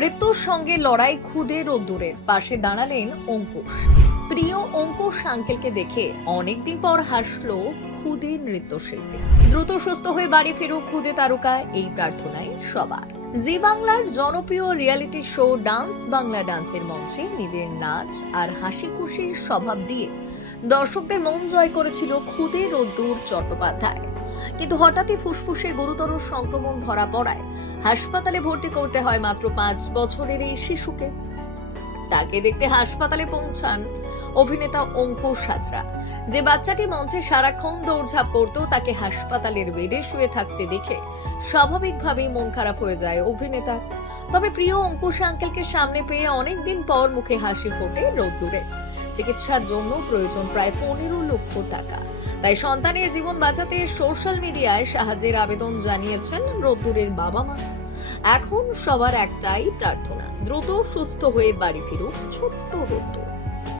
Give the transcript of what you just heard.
মৃত্যুর সঙ্গে লড়াই খুদে রোদ্দুরের পাশে দাঁড়ালেন অঙ্কুশ। প্রিয় অঙ্কুশ আঙ্কেলকে দেখে অনেকদিন পর হাসলো খুদে নৃত্যশিল্পী। দ্রুত সুস্থ হয়ে বাড়ি ফিরুক খুদে তারকা, এই প্রার্থনায় সবার। জি বাংলার জনপ্রিয় রিয়েলিটি শো ডান্স বাংলা ডান্সের মঞ্চে নিজের নাচ আর হাসি খুশির স্বভাব দিয়ে দর্শকদের মন জয় করেছিল খুদে রোদ্দুর চট্টোপাধ্যায়। কিন্তু হঠাৎই ফুসফুসে গুরুতর সংক্রমণ ধরা পড়ায় হাসপাতালে ভর্তি করতে হয় মাত্র 5 বছরের এই শিশুকে। তাকে দেখতে হাসপাতালে পৌঁছান অভিনেতা অঙ্কুশ হাজরা। যে বাচ্চাটি মঞ্চে সারাক্ষণ দৌড়ঝাঁপ করত, তাকে হাসপাতালের বেডে শুয়ে থাকতে দেখে স্বাভাবিকভাবেই মন খারাপ হয়ে যায় অভিনেতার। তবে প্রিয় অঙ্কুশ আঙ্কেলকে সামনে পেয়ে অনেকদিন পর মুখে হাসি ফোটে রোদ্দুরে। চিকিৎসার জন্য প্রয়োজন প্রায় 15 লক্ষ টাকা। তাই সন্তানের জীবন বাঁচাতে সোশ্যাল মিডিয়ায় সাহায্যের আবেদন জানিয়েছেন রোদ্দুরের বাবা মা। এখন সবার একটাই প্রার্থনা, দ্রুত সুস্থ হয়ে বাড়ি ফিরুক ছোট্ট রোদ্দুর।